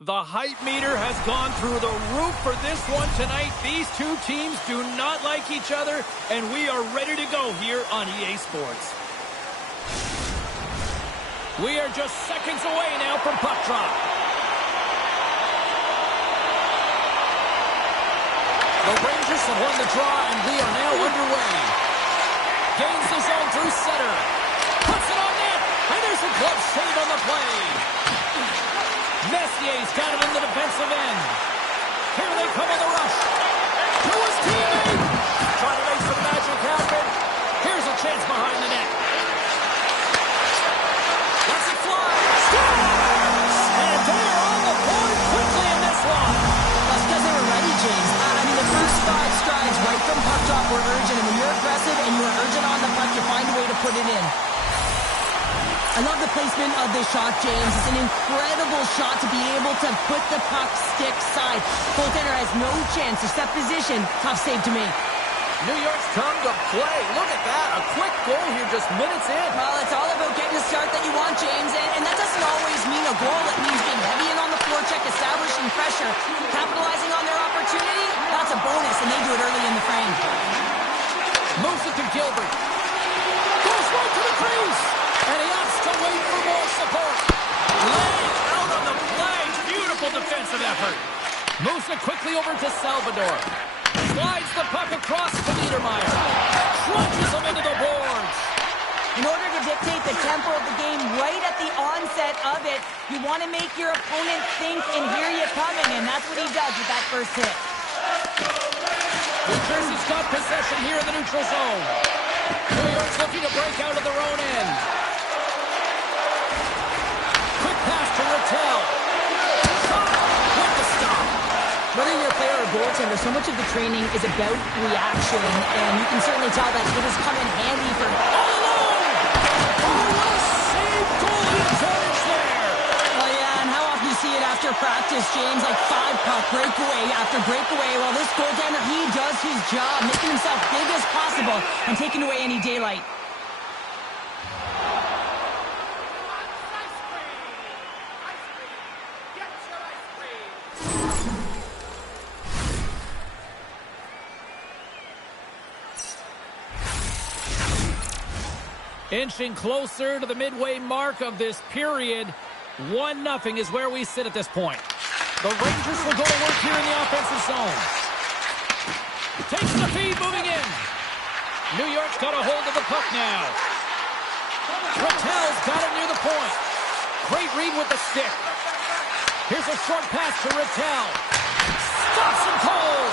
The hype meter has gone through the roof for this one tonight. These two teams do not like each other, and we are ready to go here on EA Sports. We are just seconds away now from puck drop. The Rangers have won the draw, and we are now underway. Gains the zone through center. Puts it on net, and there's a glove save on the play. Messier's got him in the defensive end. Here they come on the rush. To his teammate. Trying to make some magic happen. Here's a chance behind the net. Lets it fly. Scores! And they are on the board quickly in this one. That's because they were ready, James. I mean, the first 5 strides right from puck drop were urgent. And when you're aggressive and you're urgent on the puck, you find a way to put it in. I love the placement of this shot, James. It's an incredible shot to be able to put the puck stick side. Goaltender has no chance to set position. Tough save to me. New York's come to play. Look at that. A quick goal here just minutes in. Well, it's all about getting the start that you want, James. And that doesn't always mean a goal. It means being heavy in on the forecheck, establishing pressure, capitalizing on their opportunity. That's a bonus, and they do it early in the frame. Moves it to Gilbert. Goes right to the crease. And he opts to wait for more support. Laying out on the play. Beautiful defensive effort. Moves it quickly over to Salvador. Slides the puck across to Niedermeyer. Plunges him into the boards. In order to dictate the tempo of the game right at the onset of it, you want to make your opponent think and hear you coming, and that's what he does with that first hit. New Jersey's got possession here in the neutral zone. New York's looking to break out of their own end. Quick pass to Rattel. With the stop. Whether you're a player or goaltender, so much of the training is about reaction, and you can certainly tell that it has come in handy for... All alone! Oh, what a save goalie advantage there! Oh, yeah, and how often do you see it after practice, James? Like 5-puck breakaway after breakaway. Well, this goaltender, he does his job, making himself big as possible and taking away any daylight. Inching closer to the midway mark of this period. 1-0 is where we sit at this point. The Rangers will go to work here in the offensive zone. Takes the feed, moving in. New York's got a hold of the puck now. Rattel's got it near the point. Great read with the stick. Here's a short pass to Rattel. Stops him cold.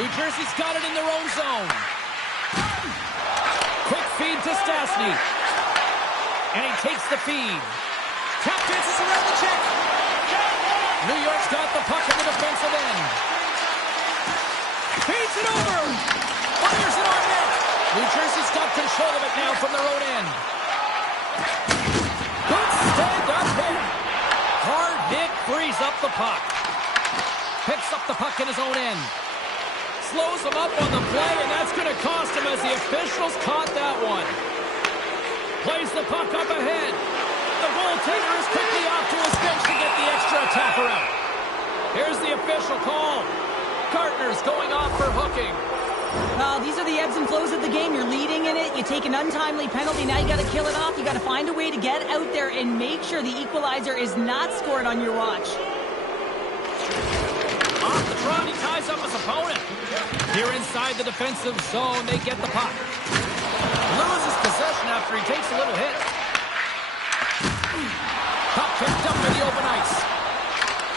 New Jersey's got it in their own zone. Quick feed to Stastny. And he takes the feed. Tap dances around the check. New York's got the puck in the defensive end. Feeds it over. Fires it on net. New Jersey's got control of it now from their own end. Good stand-up hit. Hard hit frees up the puck. Picks up the puck in his own end. Slows him up on the play, and that's going to cost him as the officials caught that one. Plays the puck up ahead. The goaltender is quickly off to his bench to get the extra attacker out. Here's the official call. Gartner's going off for hooking. Well, these are the ebbs and flows of the game. You're leading in it. You take an untimely penalty. Now you got to kill it off. You got to find a way to get out there and make sure the equalizer is not scored on your watch. Off the draw, he ties up his opponent. Here inside the defensive zone, they get the puck. Loses possession after he takes a little hit. Puck picked up in the open ice.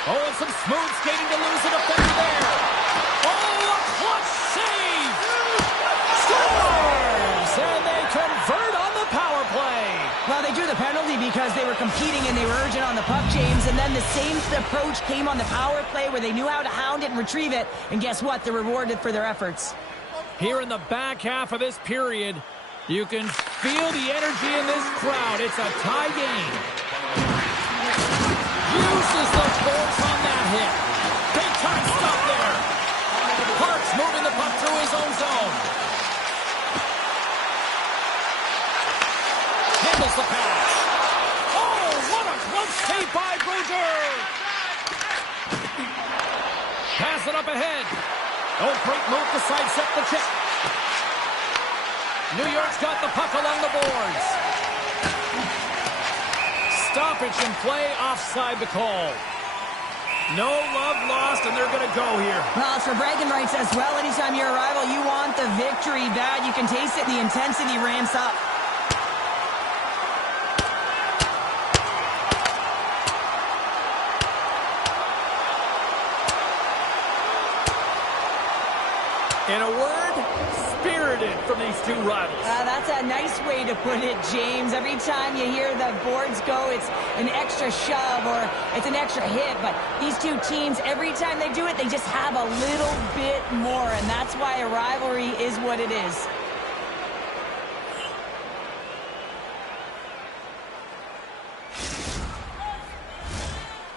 Oh, and some smooth skating to lose a defender there. Oh, a clutch save! Scores! And they convert on the power play. Well, they drew the penalty because they were competing and they were urgent on the puck, James. And then the same approach came on the power play where they knew how to hound it and retrieve it. And guess what? They're rewarded for their efforts. Here in the back half of this period, you can feel the energy in this crowd. It's a tie game. Uses the force on that hit. Big time stop there. Parks moving the puck through his own zone. Handles the pass. Oh, what a glove Saved by Brodeur. Pass it up ahead. Oh, great move to sidestep the chip. New York's got the puck along the boards. Stoppage in play, offside the call. No love lost, and they're going to go here. Well, it's for bragging rights as well. Anytime you're a rival, you want the victory bad. You can taste it, the intensity ramps up. In a word, spirited from these two rivals. That's a nice way to put it, James. Every time you hear the boards go, it's an extra shove or it's an extra hit. But these two teams, every time they do it, they just have a little bit more. And that's why a rivalry is what it is.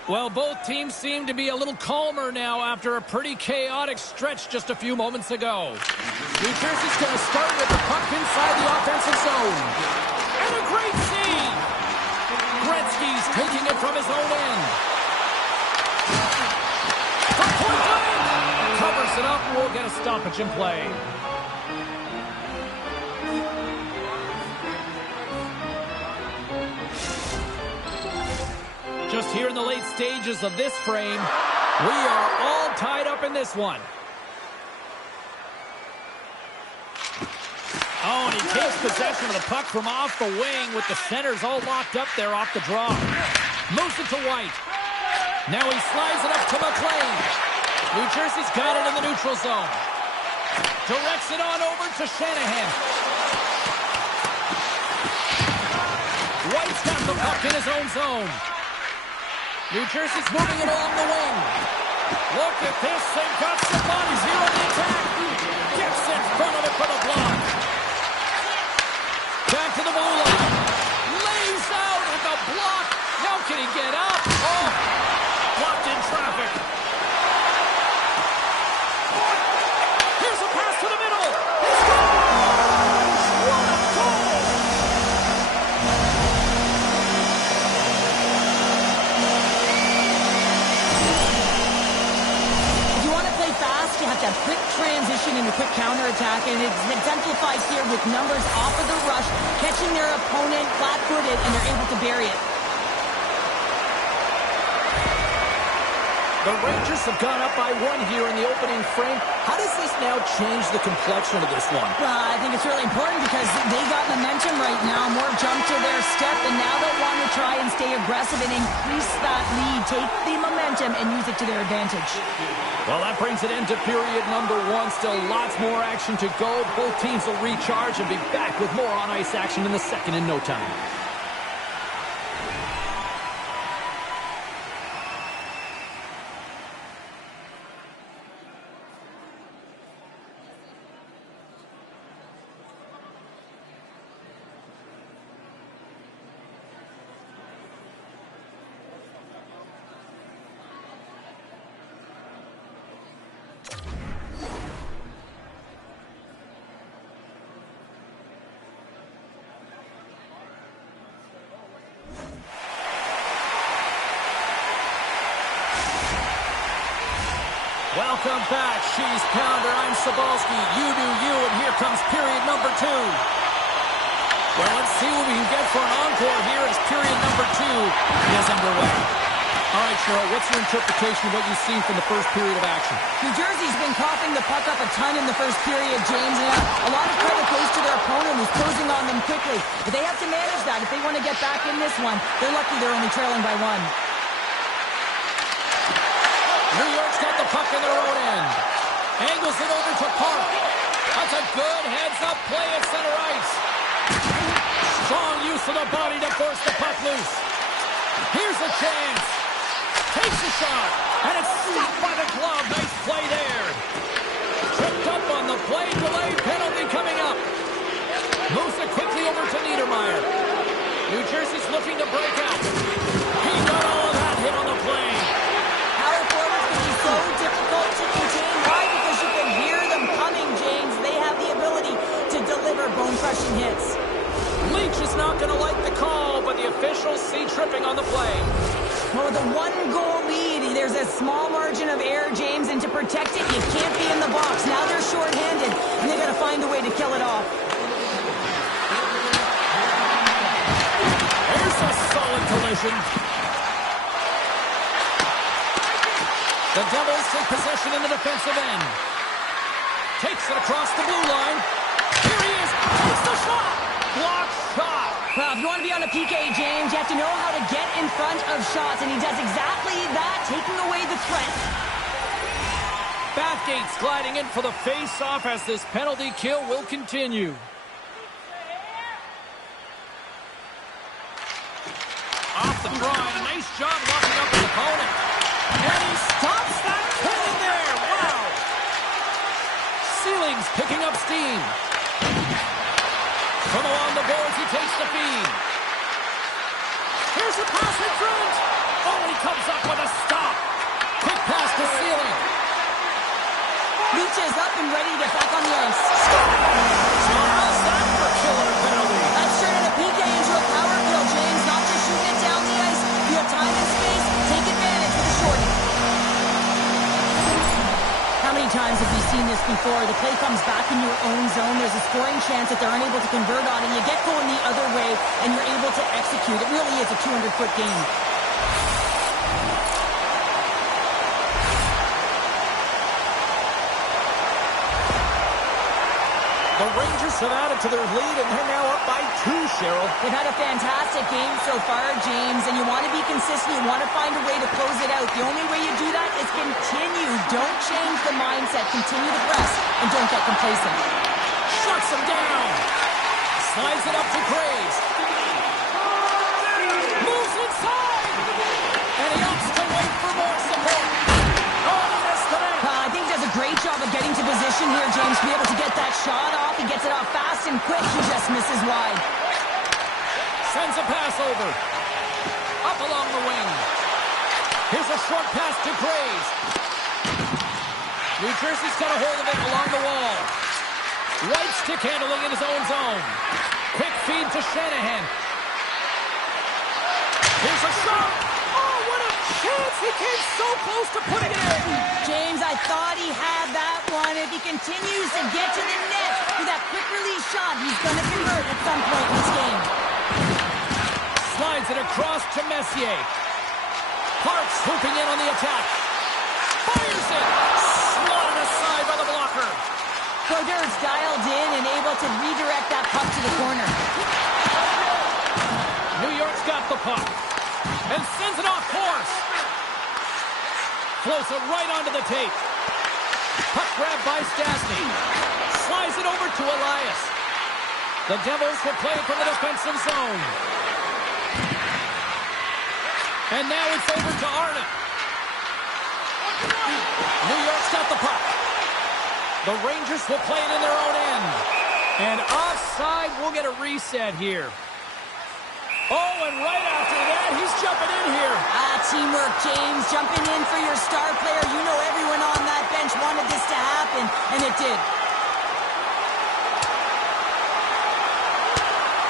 Well, both teams seem to be a little calmer now after a pretty chaotic stretch just a few moments ago. New Jersey's going to start with the puck inside the offensive zone. And a great save! Gretzky's taking it from his own end. From point blank! Covers it up, we'll get a stoppage in play. Just here in the late stages of this frame, we are all tied up in this one. Oh, and he takes possession of the puck from off the wing with the centers all locked up there off the draw. Moves it to White. Now he slides it up to McLean. New Jersey's got it in the neutral zone. Directs it on over to Shanahan. White's got the puck in his own zone. New Jersey's moving it along the wing. Look at this. They've got some bodies here on the attack. Gets in front of it for the block. Back to the blue line. Lays out at the block. Now can he get up? Oh, blocked in traffic. Here's a pass to the middle. He scores! What a goal! You have to have quick transition and a quick counterattack, and it exemplifies here with numbers off of the rush, catching their opponent flat-footed, and they're able to bury it. The Rangers have gone up by one here in the opening frame. How does this now change the complexion of this one? Well, I think it's really important because they got momentum right now, more jump to their step, and now they want to try and stay aggressive and increase that lead, take the momentum, and use it to their advantage. Well, that brings it into period number one. Still lots more action to go. Both teams will recharge and be back with more on-ice action in the second in no time. Welcome back, She's Pounder. I'm Sabalski. You do you, and here comes period number two. Well, let's see what we can get for an encore here as period number two is underway. All right, Cheryl, what's your interpretation of what you've seen from the first period of action? New Jersey's been coughing the puck up a ton in the first period, James, and a lot of credit goes to their opponent who's closing on them quickly. But they have to manage that. If they want to get back in this one, they're lucky they're only trailing by one. New York's got the puck in their own end. Angles it over to Park. That's a good heads-up play at center ice. Strong use of the body to force the puck loose. Here's a chance. Takes a shot, and it's stopped by the glove. Nice play there. Tripped up on the play. Delay penalty coming up. Moves it quickly over to Niedermeyer. New Jersey's looking to break out. He got all of that hit on the play. Power forwards can be so difficult to contain. Why? Because you can hear them coming, James. They have the ability to deliver bone-crushing hits. Leach is not going to like the call, but the officials see tripping on the play. Well, with a one-goal lead, there's a small margin of error, James, and to protect it, you can't be in the box. Now they're shorthanded, and they got to find a way to kill it off. Here's a solid collision. The Devils take possession in the defensive end. Takes it across the blue line. Here he is. Takes the shot. Blocked shot. Well, if you want to be on a PK, James, you have to know how to get in front of shots, and he does exactly that, taking away the threat. Bathgate's gliding in for the face-off as this penalty kill will continue. Off the draw, and a nice job locking up his opponent. And he stops that killing there. Wow. Ceiling's picking up steam. From along the boards, he takes the feed. Here's a pass in front. Oh, he comes up with a stop. Quick pass to Ceiling. Leach is up and ready to get back on the ice. So how's that for killing a penalty? That's turning a PK into a power kill, James. Not just shooting it down the ice. You have time and space. Take advantage with a shorty. How many times have we seen this before? The play comes back in your own zone. There's a scoring chance that they're unable to convert on, and you get going the other way, and you're able to execute. It really is a 200-foot game. The Rangers have added to their lead, and they're now up by 2, Cheryl. They've had a fantastic game so far, James, and you want to be consistent. You want to find a way to close it out. The only way you do that is continue. Don't change the mindset. Continue to press, and don't get complacent. Shuts him down. Slides it up to Graves. Moves inside. And he opts to wait for more support. Oh, he missed the net. I think he does a great job of getting to position here, James, to be able to get that shot off. He gets it off fast and quick. He just misses wide. Sends a pass over. Up along the wing. Here's a short pass to Graves. New Jersey's got a hold of it along the wall. Right stick handling in his own zone. Quick feed to Shanahan. Here's a shot. Oh, what a chance. He came so close to putting it in. James, I thought he had that one. If he continues to get to the net with that quick release shot, he's going to convert at some point in this game. Slides it across to Messier. Parks swooping in on the attack. Fires it. Slotted aside by the blocker. Brodur's dialed in and able to redirect that puck to the corner. New York's got the puck. And sends it off course. Floats it right onto the tape. Puck grabbed by Stastny. Slides it over to Elias. The Devils will play it from the defensive zone. And now it's over to Arnott. New York's got the puck. The Rangers will play it in their own end. And offside, we'll get a reset here. Oh, and right after that, he's jumping in here. Teamwork, James. Jumping in for your star player. You know everyone on that bench wanted this to happen, and it did.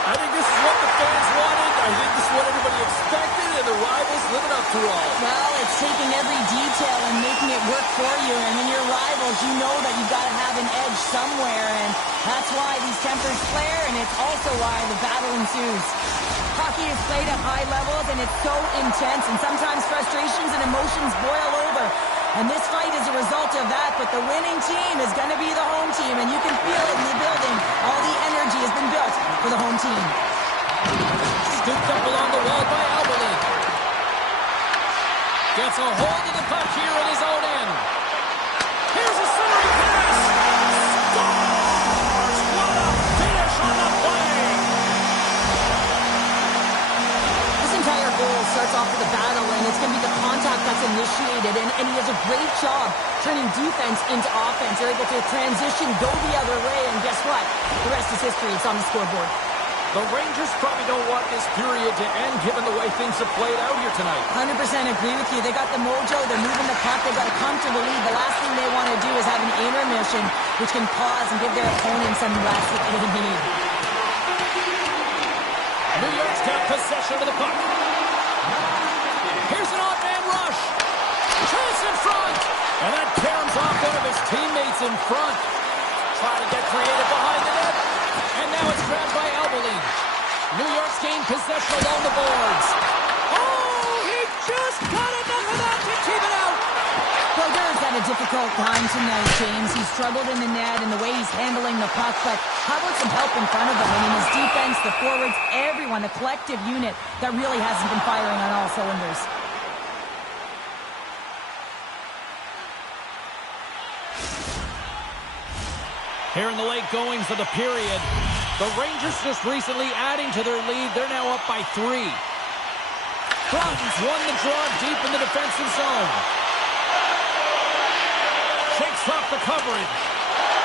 I think this is what the fans wanted. I think this is what everybody expected, and the rivals living up to all. Well, it's taking every detail and making it work for you, and when you're rivals, you know that you've got to have an edge somewhere, and that's why these tempers flare, and it's also why the battle ensues. Hockey is played at high levels, and it's so intense, and sometimes frustrations and emotions boil over. And this fight is a result of that, but the winning team is going to be the home team, and you can feel it in the building. All the energy has been built for the home team. Scooped up along the wall by Alberlin. Gets a hold of the puck here in his own end. Here's a centering pass. Scores! What a finish on the play! This entire goal starts off with a battle, and it's going to be the contact that's initiated, and he does a great job turning defense into offense. They're able to transition, go the other way, and guess what? The rest is history. It's on the scoreboard. The Rangers probably don't want this period to end given the way things have played out here tonight. 100% agree with you. They got the mojo. They're moving the puck. They've got a comfortable lead. The last thing they want to do is have an intermission, which can pause and give their opponent some rest that they need. New York's got possession of the puck. Here's an odd man rush. Chance in front. And that caroms off one of his teammates in front. Trying to get creative behind the net. And now it's grabbed by Alberline. New York's gained possession along the boards. Oh, he just got enough of that to keep it out. Brodeur had a difficult time tonight, James. He struggled in the net and the way he's handling the puck, but how about some help in front of him? I mean, his defense, the forwards, everyone, the collective unit that really hasn't been firing on all cylinders. Here in the late goings of the period, the Rangers just recently adding to their lead. They're now up by 3. Bronze won the draw deep in the defensive zone. Shakes off the coverage.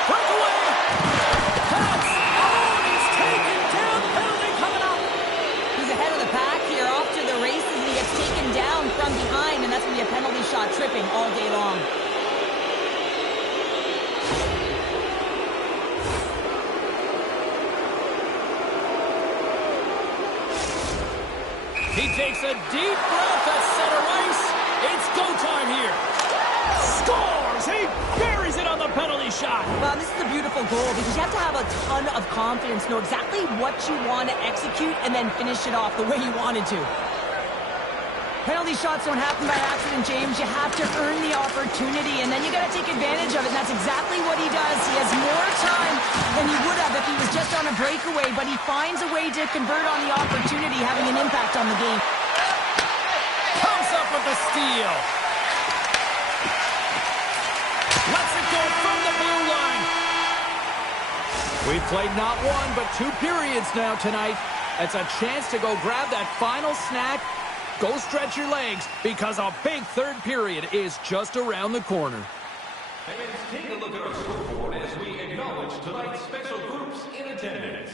Breakaway. Pass. Oh, he's taken down. Penalty coming up. He's ahead of the pack here, off to the races, and he gets taken down from behind, and that's going to be a penalty shot, tripping all day long. He takes a deep breath at center ice. It's go time here. Scores! He buries it on the penalty shot. Well, this is a beautiful goal because you have to have a ton of confidence, know exactly what you want to execute, and then finish it off the way you wanted to. Penalty shots don't happen by accident, James. You have to earn the opportunity, and then you got to take advantage of it, and that's exactly what he does. He has more time than he would have if he was just on a breakaway, but he finds a way to convert on the opportunity, having an impact on the game. Comes up with the steal. Lets it go from the blue line. We've played not one, but 2 periods now tonight. It's a chance to go grab that final snack. Go stretch your legs, because a big third period is just around the corner. Fans, take a look at our scoreboard as we acknowledge tonight's special groups in attendance.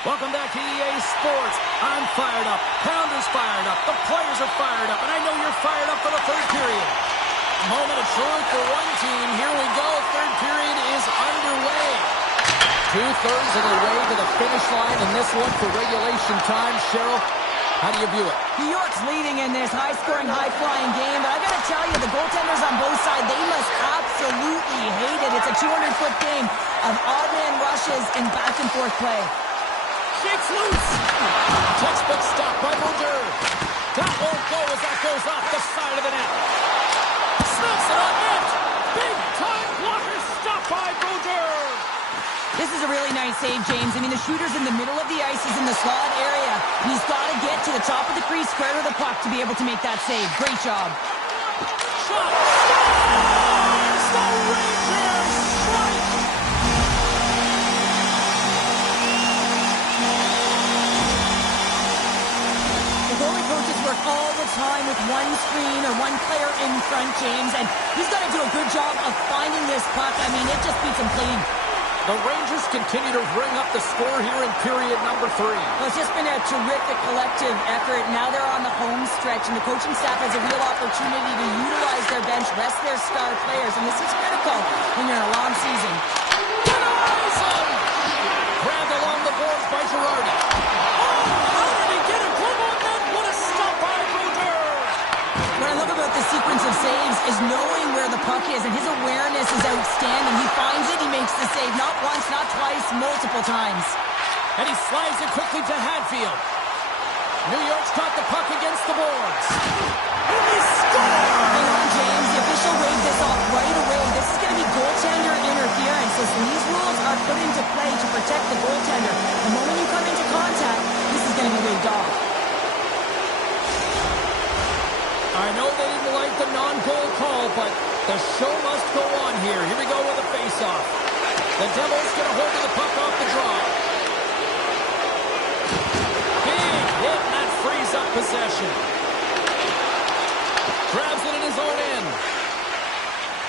Welcome back to EA Sports. I'm fired up. Pounder's fired up. The players are fired up. And I know you're fired up for the third period. Moment of truth for one team. Here we go. Third period is underway. 2/3 of the way to the finish line, and this one for regulation time. Cheryl, how do you view it? New York's leading in this high-scoring, high-flying game, but I got to tell you, the goaltenders on both sides, they must absolutely hate it. It's a 200-foot game of odd-man rushes and back-and-forth play. Shakes loose. Textbook stop by Brodeur. That won't go as that goes off the side of the net. Snaps it on net. Big time blocker stop by Brodeur. This is a really nice save, James. I mean, the shooter's in the middle of the ice. He's in the slot area. And he's got to get to the top of the crease, square to the puck to be able to make that save. Great job. Shot. Scores! The Rangers strike. Goalie coaches work all the time with one screen or one player in front, James, and he's got to do a good job of finding this puck. I mean, it just beats him clean. The Rangers continue to ring up the score here in period number 3. Well, it's just been a terrific collective effort. Now they're on the home stretch, and the coaching staff has a real opportunity to utilize their bench, rest their star players, and this is critical when you're in a long season. Denies him! Grabbed along the boards by Girardi. Oh, how did he get a glove on that? What a stop by Brodeur! What I love about this sequence of saves is knowing where the puck is, and his awareness is outstanding. He finds it, he makes the save, not once, not twice, multiple times. And he slides it quickly to Hadfield. New York's caught the puck against the boards. And he scores! Hang on, James. The official waved this off right away. This is going to be goaltender interference. Listen, these rules are put into play to protect the goaltender. The moment you come into contact, this is going to be waved off. I know they didn't like the non-goal call, but the show must go on here. Here we go with a face-off. The Devils get a hold of the puck off the draw. Big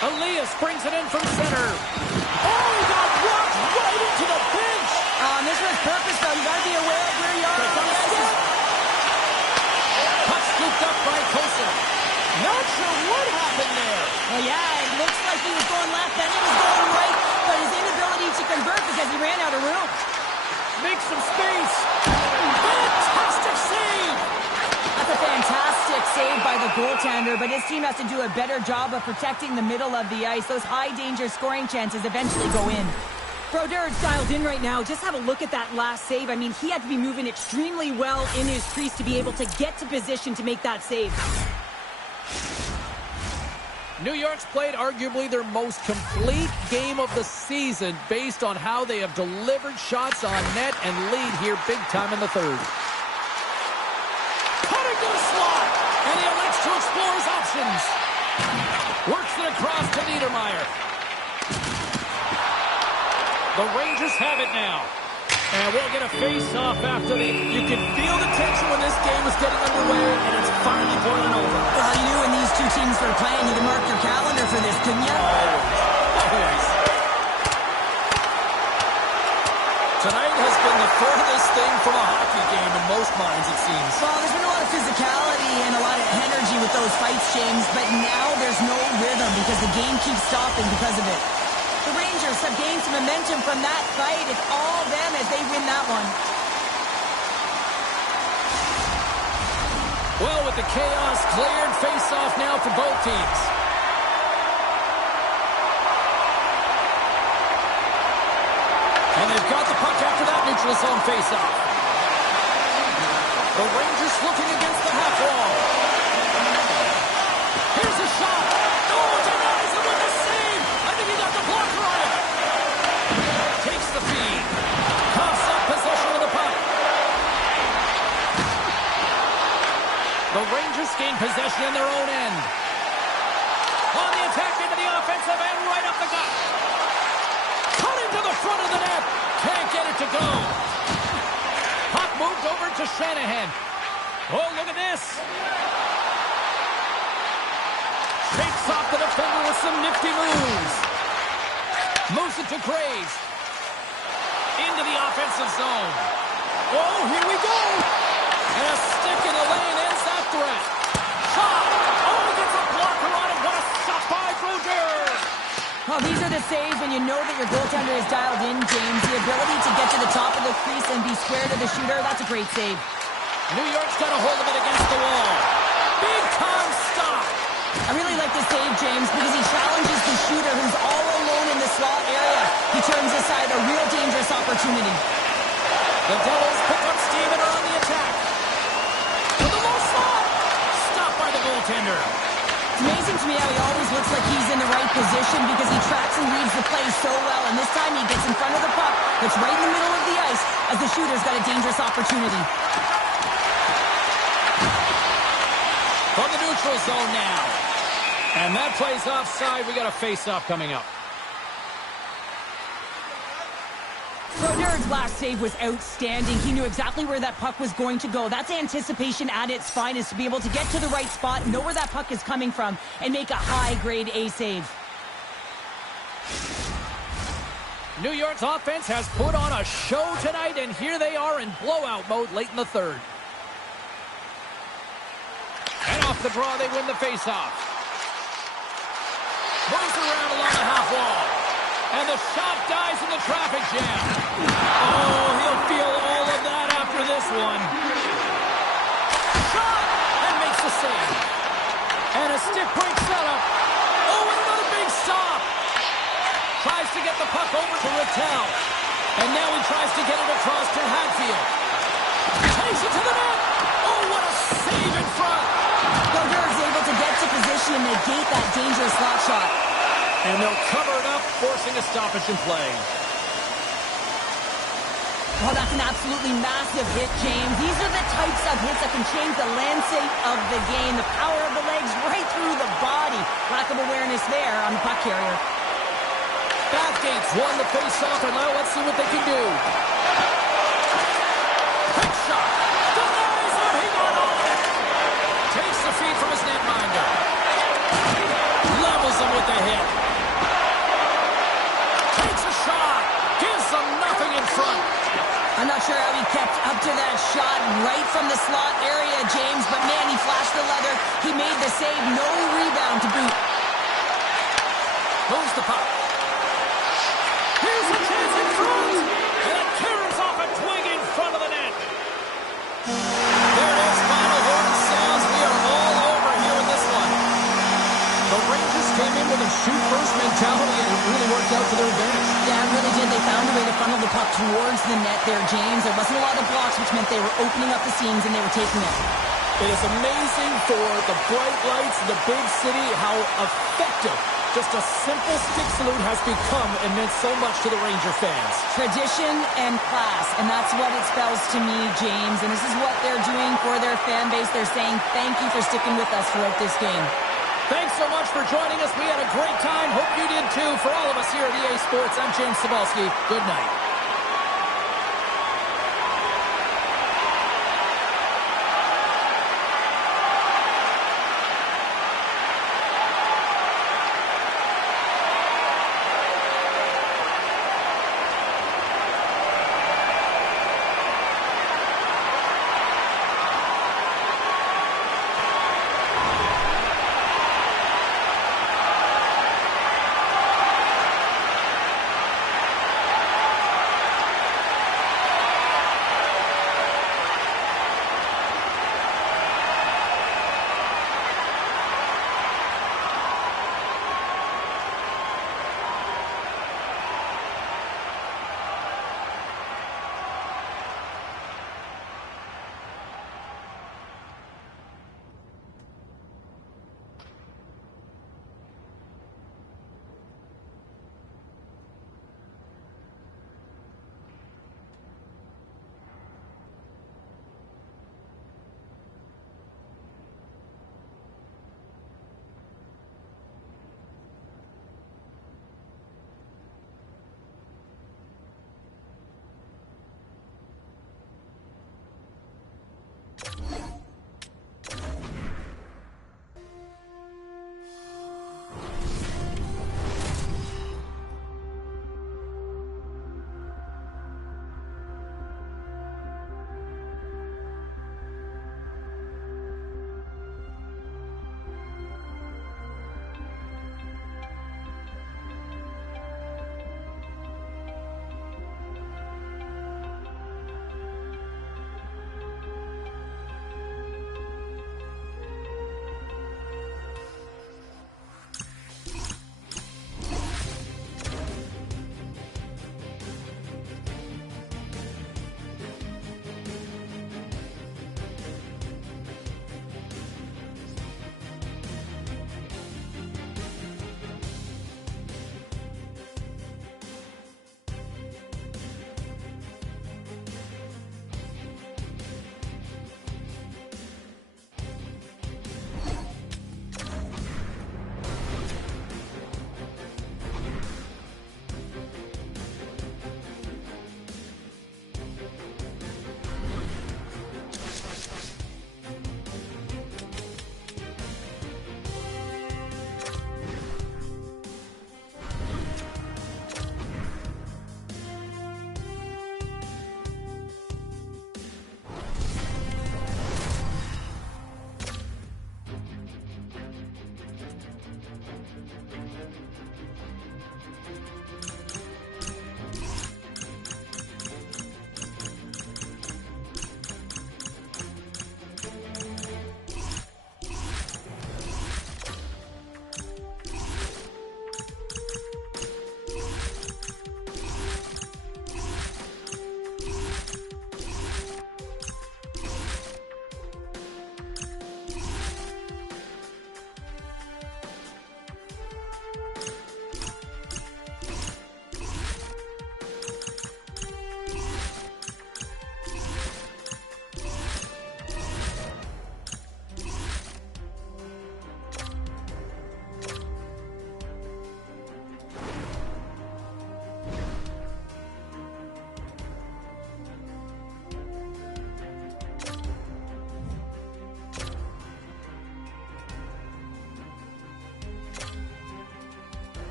Elias brings it in from center. Oh, he got blocked right into the bench. On this one's purpose, though. You got to be aware of where you are on the ice. Puck scooped up by Kosa. Not sure what happened there. Well, yeah, it looks like he was going left, then he was going right, but his inability to convert because he ran out of room. Make some space. Fantastic save. That's a fantastic save by the goaltender, but his team has to do a better job of protecting the middle of the ice. Those high-danger scoring chances eventually go in. Brodeur's dialed in right now. Just have a look at that last save. I mean, he had to be moving extremely well in his crease to be able to get to position to make that save. New York's played arguably their most complete game of the season based on how they have delivered shots on net and lead here big time in the third. Cutting to the slot, and he elects to explore his options. Works it across to Niedermeyer. The Rangers have it now. And we'll get a face-off after you could feel the tension when this game was getting underway, and it's finally boiling over. Well, you knew when these two teams were playing, you could mark your calendar for this, couldn't you? Always. Tonight has been the furthest thing from a hockey game in most minds, it seems. Well, there's been a lot of physicality and a lot of energy with those fights, James, but now there's no rhythm because the game keeps stopping because of it. The Rangers have gained some momentum from that fight. It's all them as they win that one. Well, with the chaos cleared, face-off now for both teams. And they've got the puck after that neutral zone face-off. The Rangers looking against the half wall. Here's a shot. Oh, denies him with a save. I think he got the blocker on it. Takes the feed. Coughs up possession of the puck. The Rangers gain possession in their own end. On the attack into the offensive end, right up the gut. Cutting to the front of the net. Can't get it to go. Puck moved over to Shanahan. Oh, look at this. Shakes off the defender with some nifty moves. Moves it to Graves. Into the offensive zone. Oh, here we go. And a stick in the lane ends that threat. Shot. Oh, he gets a blocker on it. What a shot by Brodeur. Well, these are the saves when you know that your goaltender is dialed in, James. The ability to get to the top of the crease and be square to the shooter, that's a great save. New York's got a hold of it against the wall. Big time stop. I really like this save, James, because he challenges the shooter who's all alone in the slot area. He turns aside a real dangerous opportunity. The Devils pick up steam and are on the attack. To the low slot. Stopped by the goaltender. It's amazing to me how he always looks like he's in the right position because he tracks and reads the play so well. And this time he gets in front of the puck. It's right in the middle of the ice as the shooter's got a dangerous opportunity. From the neutral zone now. And that plays offside. We got a face-off coming up. Brodeur's last save was outstanding. He knew exactly where that puck was going to go. That's anticipation at its finest, to be able to get to the right spot, know where that puck is coming from, and make a high-grade A save. New York's offense has put on a show tonight, and here they are in blowout mode late in the third. And off the draw, they win the faceoff. Moves around along the half wall. And the shot dies in the traffic jam. Oh, he'll feel all of that after this one. Shot! And makes the save. And a stick break setup. Oh, and another big stop. Tries to get the puck over to Rattel. And now he tries to get it across to Hadfield. Takes it to the net. Oh, what a save in front. Brodeur is able to get to position and negate that dangerous slot shot. And they'll cover it up, forcing a stoppage in play. Well, that's an absolutely massive hit, James. These are the types of hits that can change the landscape of the game. The power of the legs right through the body. Lack of awareness there on the puck carrier. Bathgate's won the face-off, and now let's see what they can do. Quick shot. Denies him. He got on it. Takes the feed from his netminder. Levels him with the hit. to that shot right from the slot area, James. But, man, he flashed the leather. He made the save. No rebound to boot. Moves the puck. Here's a chance in front. And it tears off a twig in front of the net. There it is. Final horn sounds. We are all over here in this one. The Rangers came in with a shoot-first mentality, and it really worked out to their advantage. Yeah, it really did. They found a way to funnel the puck towards the net there, James. There wasn't a lot of blocks, which meant they were opening up the seams and they were taking it. It is amazing for the bright lights in the big city how effective just a simple stick salute has become and meant so much to the Ranger fans. Tradition and class, and that's what it spells to me, James. And this is what they're doing for their fan base. They're saying thank you for sticking with us throughout this game. Thanks so much for joining us. We had a great time. Hope you did too. For all of us here at EA Sports, I'm James Cebulski. Good night.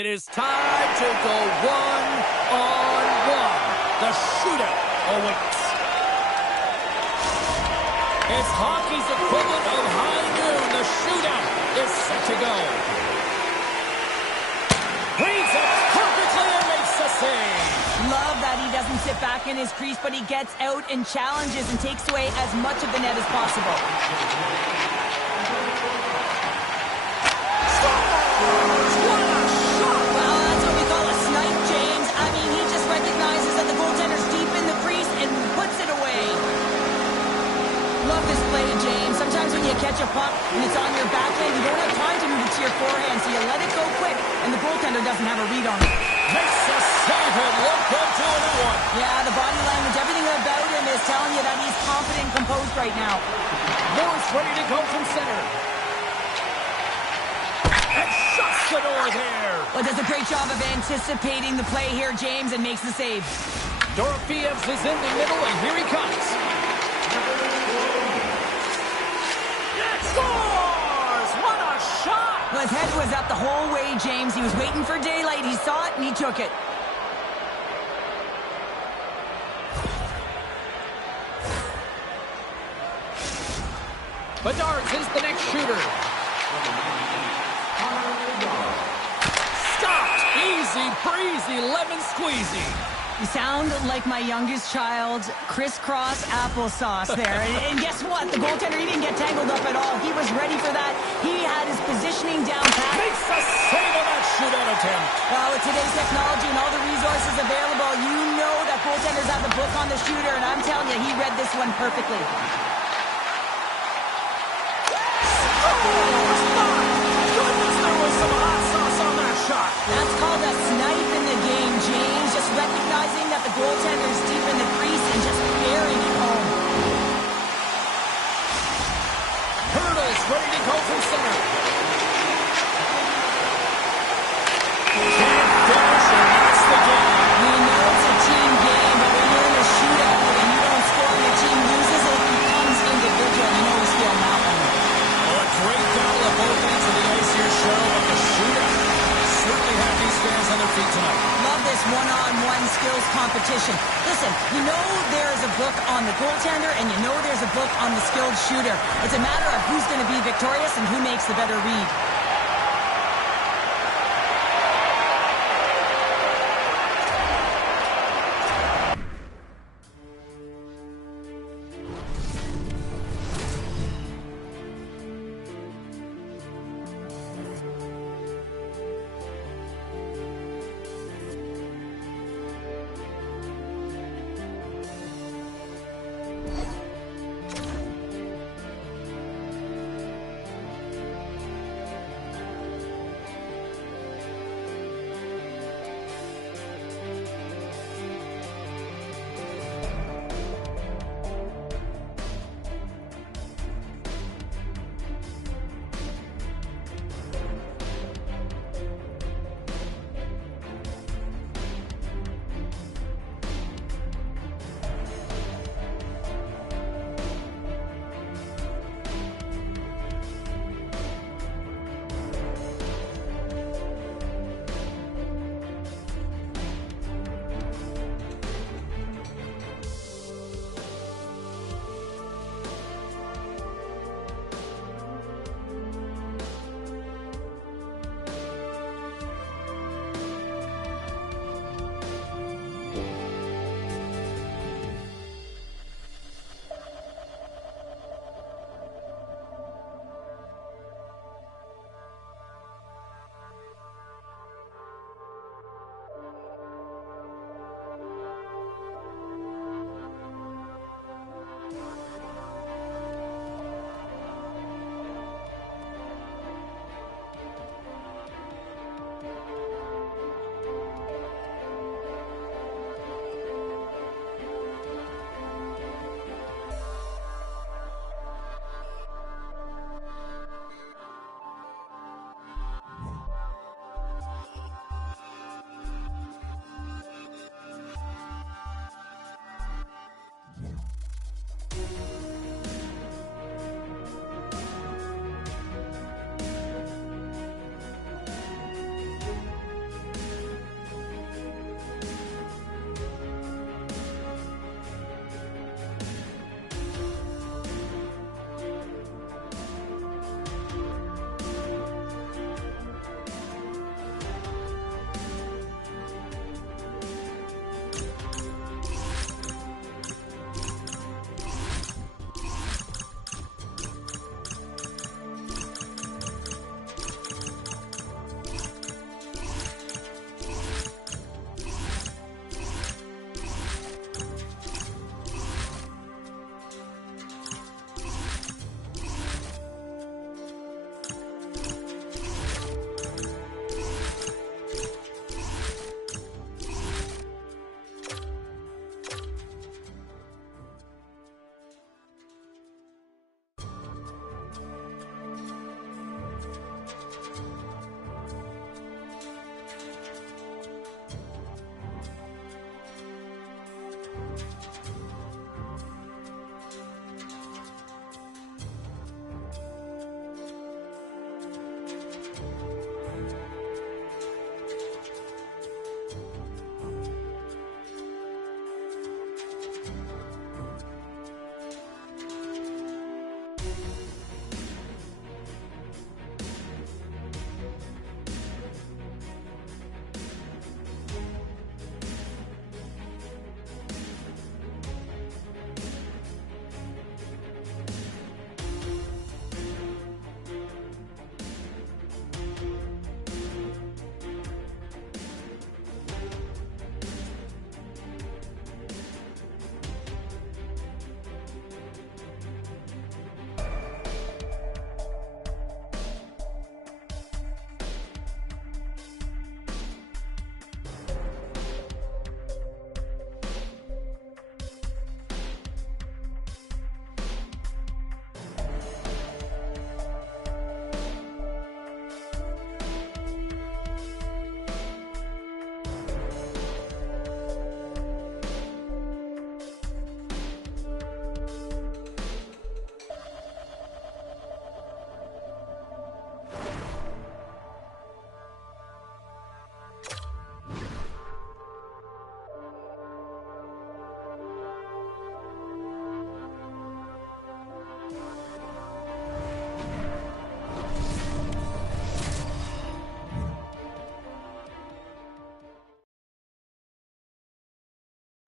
It is time to go one-on-one. The shootout awaits. It's hockey's equivalent of high noon. The shootout is set to go. Reads it perfectly and makes the save. Love that he doesn't sit back in his crease, but he gets out and challenges and takes away as much of the net as possible. Love this play, James. Sometimes when you catch a puck and it's on your backhand, you don't have time to move it to your forehand, so you let it go quick, and the goaltender doesn't have a read on it. Makes a save and look good to a new one. Yeah, the body language, everything about him is telling you that he's confident and composed right now. Morris ready to go from center. And shuts the door there. Well, does a great job of anticipating the play here, James, and makes the save. Dorofeev's is in the middle, and here he comes. Scores! What a shot! Well, his head was up the whole way, James. He was waiting for daylight. He saw it, and he took it. Bedard's is the next shooter. Stopped! Easy breezy, lemon squeezy. You sound like my youngest child's crisscross applesauce there. And guess what? The goaltender, he didn't get tangled up at all. He was ready for that. He had his positioning down pat. Makes a save on that shootout attempt. Well, with today's technology and all the resources available, you know that goaltenders have the book on the shooter, and I'm telling you, he read this one perfectly. Goodness, there was some hot sauce on that shot. That's called a snipe in the game, James. Just recognizing that the goaltender is deep in the crease and just burying it home. Hurdles ready to go from center. Can't finish, and that's the game. We know it's a team game, but when you're in a shootout and you don't score and your team loses, it becomes individual. You know who's feeling that one. Well, a great battle of both ends of the ice here, Cheryl, but the shootout certainly have these fans on their feet tonight. Love this one-on-one skills competition. Listen, you know there's a book on the goaltender, and you know there's a book on the skilled shooter. It's a matter of who's going to be victorious and who makes the better read.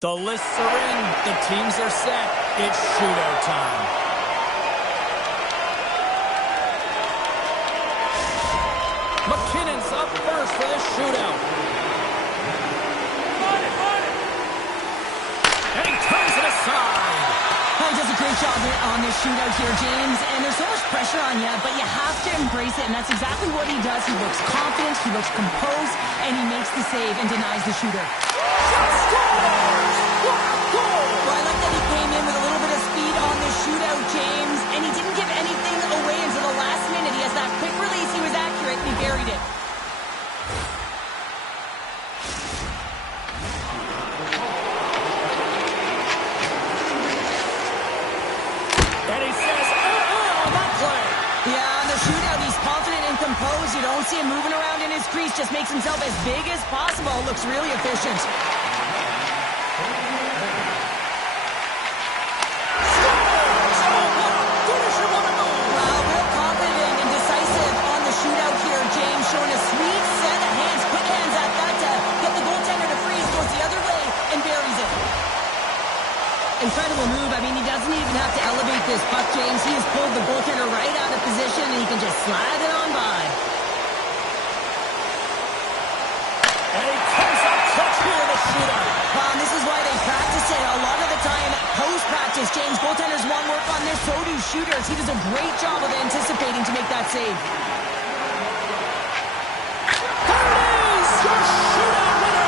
The lists are in. The teams are set. It's shootout time. McKinnon's up first for this shootout. And he turns it aside. He does a great job on this shootout here, James. And there's so much pressure on you, but you have to embrace it. And that's exactly what he does. He looks confident, he looks composed, and he makes the save and denies the shooter. Well, I like that he came in with a little bit of speed on this shootout, James. And he didn't give anything away until the last minute. He has that quick release. He was accurate, and he buried it. You don't see him moving around in his crease, just makes himself as big as possible. Looks really efficient. Real confident and decisive on the shootout here. James showing a sweet set of hands, quick hands at that to get the goaltender to freeze, goes the other way and buries it. Incredible move. I mean, he doesn't even have to elevate this puck, James. He has pulled the goaltender right out of position, and he can just slide it on by. And he comes up clutch here in the shootout. This is why they practice it. A lot of the time, post-practice, James, goaltenders want work on this, so do shooters. He does a great job of anticipating to make that save. There it is! Your shootout winner!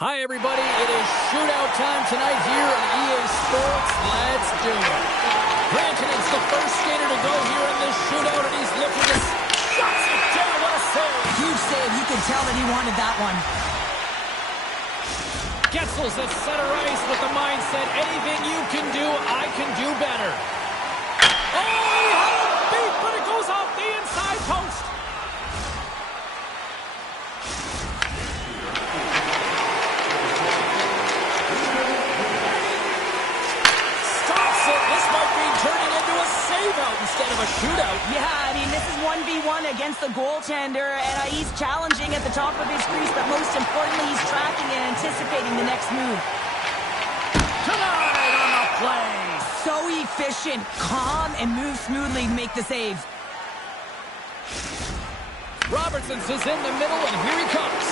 Hi, everybody. It is shootout time tonight here on EA Sports. Let's do it. tell that he wanted that one. Getzel's at center ice with the mindset, anything you can do, I can do better. Oh, he had it beat, but it goes off the inside post. Stops it. This might be turning into a save-out instead of a shootout. Yeah, I mean, this is 1v1 against the goaltender, and he's challenging at the top of his crease, but most importantly, he's tracking and anticipating the next move. Tonight on the play. So efficient, calm, and moves smoothly to make the saves. Robertson's is in the middle, and here he comes.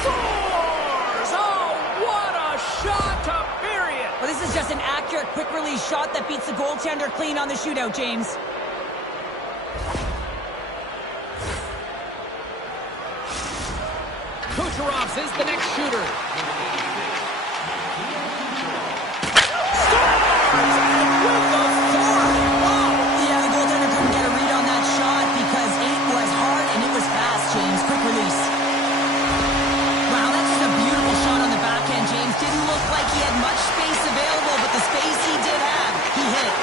Scores! Oh, what a shot to bury it! Well, this is just an accurate, quick-release shot that beats the goaltender clean on the shootout, James. Kucherov's is the next shooter. Yeah, the goaltender couldn't get a read on that shot because it was hard and it was fast, James. Quick release. Wow, that's just a beautiful shot on the backhand, James. Didn't look like he had much space available, but the space he did have, he hit.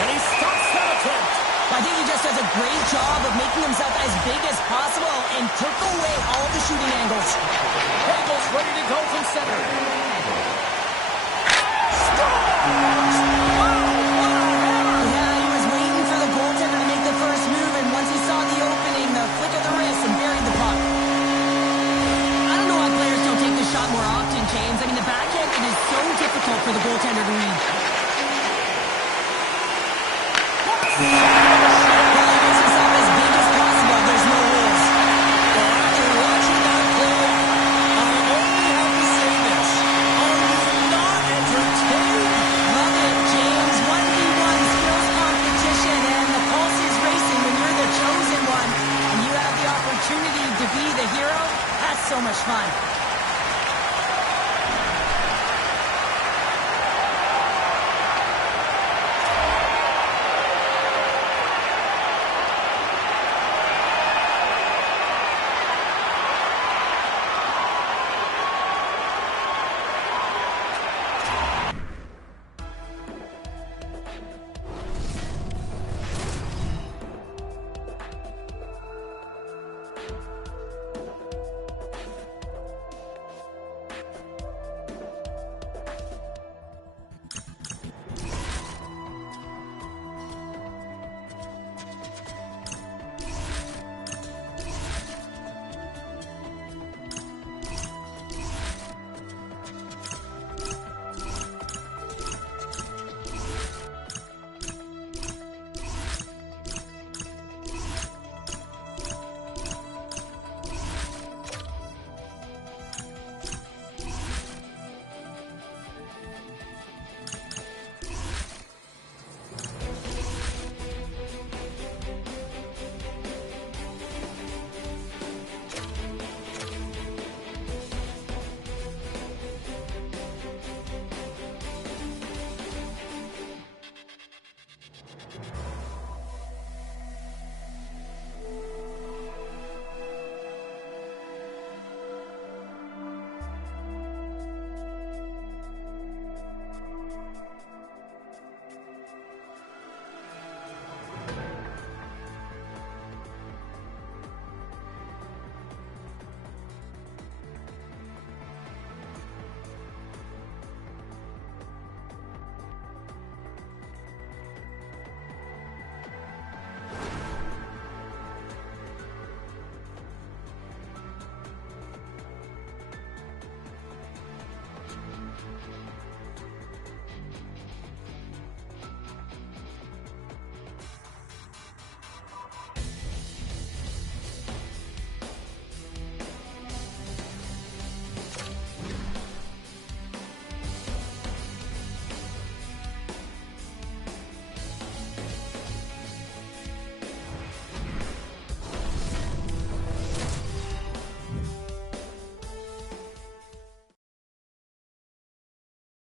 And he stops that attempt. I think he just does a great job of making himself as big as possible and took away all the shooting angles. Hagel's ready to go from center. Yeah, he was waiting for the goaltender to make the first move, and once he saw the opening, the flick of the wrist and buried the puck. I don't know why players don't take this shot more often, James. I mean, the backhand, it is so difficult for the goaltender to read. Well, he makes himself as big as possible. There's no rules. After watching that play, I only have to say this. Are you not entertained? Love it, James. 1v1 skills competition, and the pulse is racing when you're the chosen one, and you have the opportunity to be the hero. That's so much fun.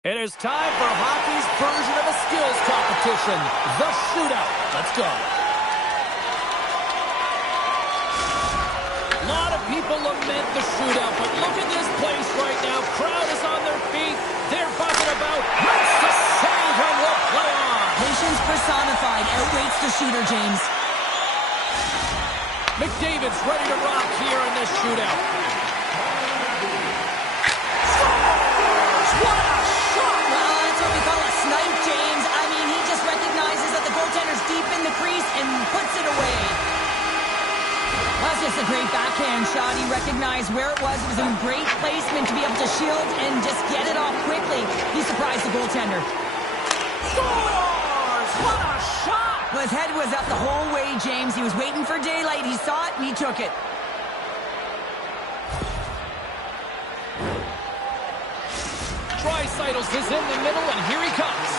It is time for hockey's version of a skills competition, the shootout. Let's go. cement the shootout. But look at this place right now. Crowd is on their feet. They're buzzing about. Makes the save and will play on. Patience personified outweighs the shooter, James. McDavid's ready to rock here in this shootout. What a shot! Well, that's what we call a snipe, James. I mean, he just recognizes that the goaltender's deep in the crease and puts it away. That's just a great backhand shot. He recognized where it was. It was in great placement to be able to shield and just get it off quickly. He surprised the goaltender. Scores! What a shot! Well, his head was up the whole way, James. He was waiting for daylight. He saw it and he took it. Draisaitl is in the middle, and here he comes.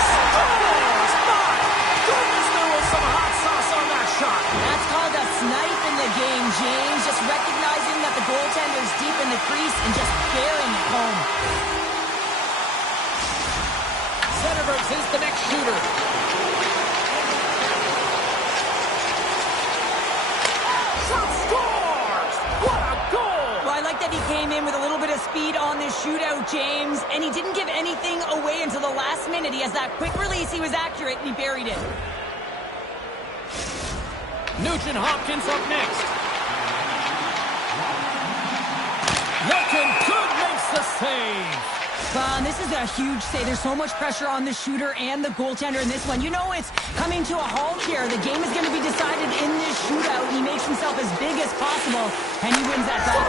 Scores! My goodness, there was some hot sauce on that shot. That's called a snipe in the game, James. Just recognizing that the goaltender's deep in the crease and just bearing it home. Zetterbergs is the next shooter. Shot scores! What a goal! Well, I like that he came in with a little bit of speed on this shootout, James, and he didn't give anything away until the last minute. He has that quick release. He was accurate, and he buried it. Nugent Hopkins up next. Looking good, makes the save. This is a huge save. There's so much pressure on the shooter and the goaltender in this one. You know it's coming to a halt here. The game is going to be decided in this shootout. He makes himself as big as possible, and he wins that battle.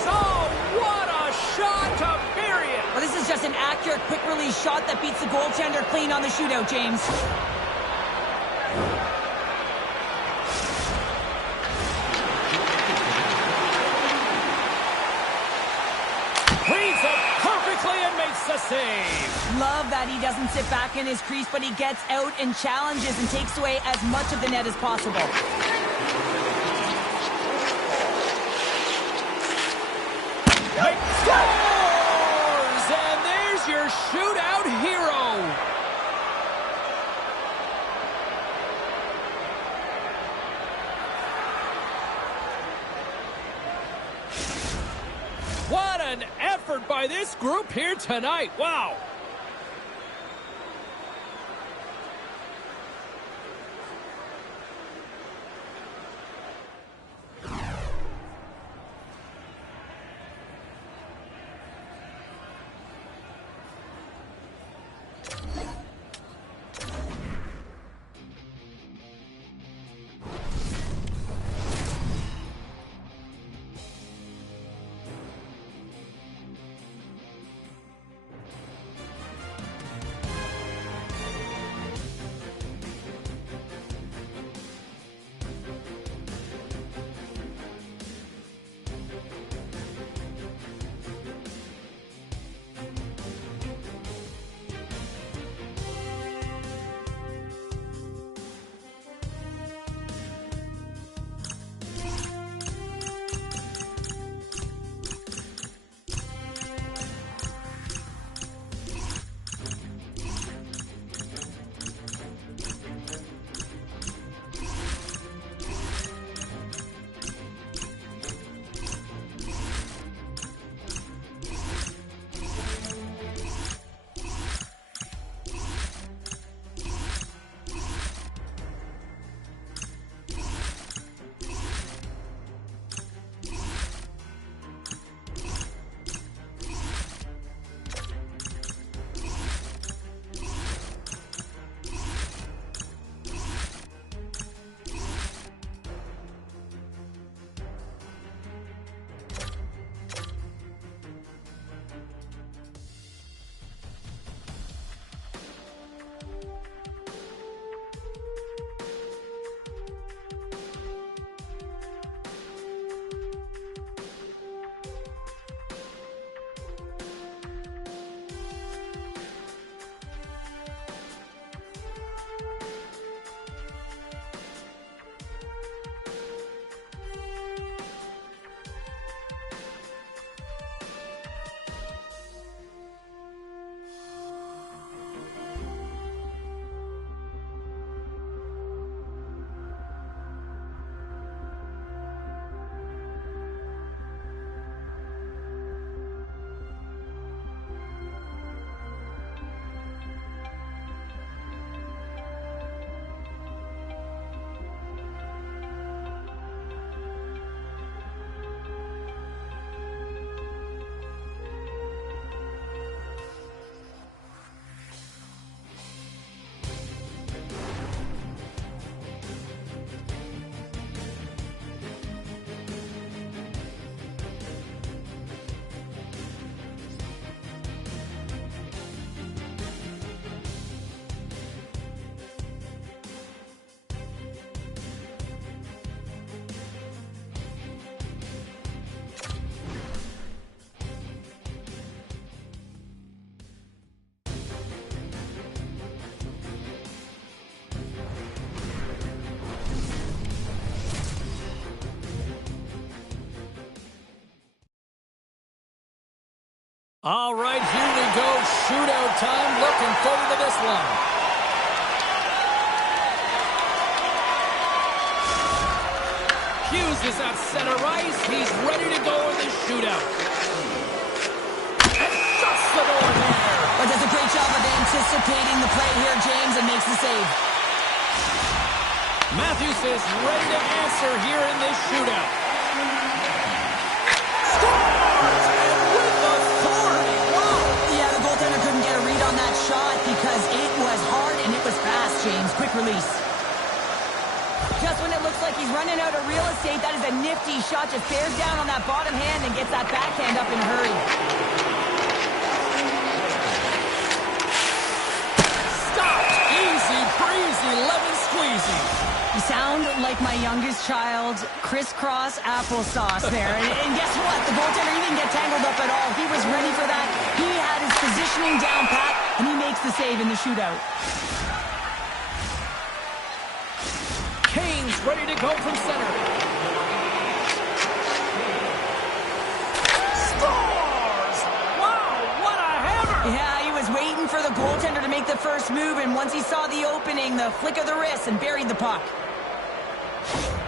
Scores! Oh, what a shot to bury it! Well, this is just an accurate, quick-release shot that beats the goaltender clean on the shootout, James. Reads it perfectly and makes the save. Love that he doesn't sit back in his crease, but he gets out and challenges and takes away as much of the net as possible. Scores! And there's your shootout hero. What an effort by this group here tonight. Wow. All right, here we go. Shootout time. Looking forward to this one. Hughes is at center ice. He's ready to go in this shootout. And shuts the door there. But does a great job of anticipating the play here, James, and makes the save. Matthews is ready to answer here in this shootout. Scores! And with authority. Wow! Yeah, the goaltender couldn't get a read on that shot because it was hard and it was fast, James. Quick release. Just when it looks like he's running out of real estate, that is a nifty shot. Just bears down on that bottom hand and gets that backhand up in a hurry. Stopped. Easy breezy, lemon squeezy. You sound like my youngest child, crisscross applesauce there. And guess what? The goaltender, he didn't get tangled up at all. He was ready for that. He had his positioning down pat, and he makes the save in the shootout. Kane's ready to go from center. Scores! Wow, what a hammer! Yeah, he was waiting for the goaltender to make the first move, and once he saw the opening, the flick of the wrist and buried the puck.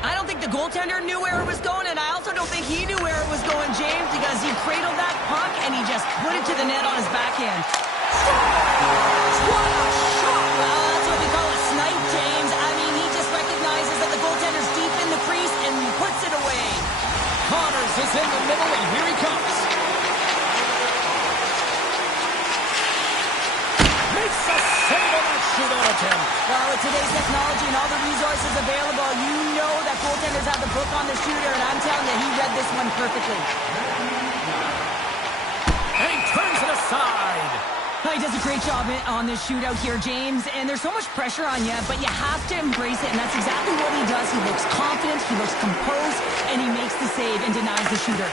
I don't think the goaltender knew where it was going, and I also don't think he knew where it was going, James, because he cradled that puck and he just put it to the net on his backhand. Scores! What a shot! Well, that's what we call a snipe, James. I mean, he just recognizes that the goaltender's deep in the crease and puts it away. Connors is in the middle, and here he comes. Makes a save on that shootout attempt. Well, with today's technology and all the resources available, you know that goaltenders have the book on the shooter, and I'm telling you, he read this one perfectly. And he turns it aside. He does a great job on this shootout here, James, and there's so much pressure on you, but you have to embrace it, and that's exactly what he does. He looks confident, he looks composed, and he makes the save and denies the shooter.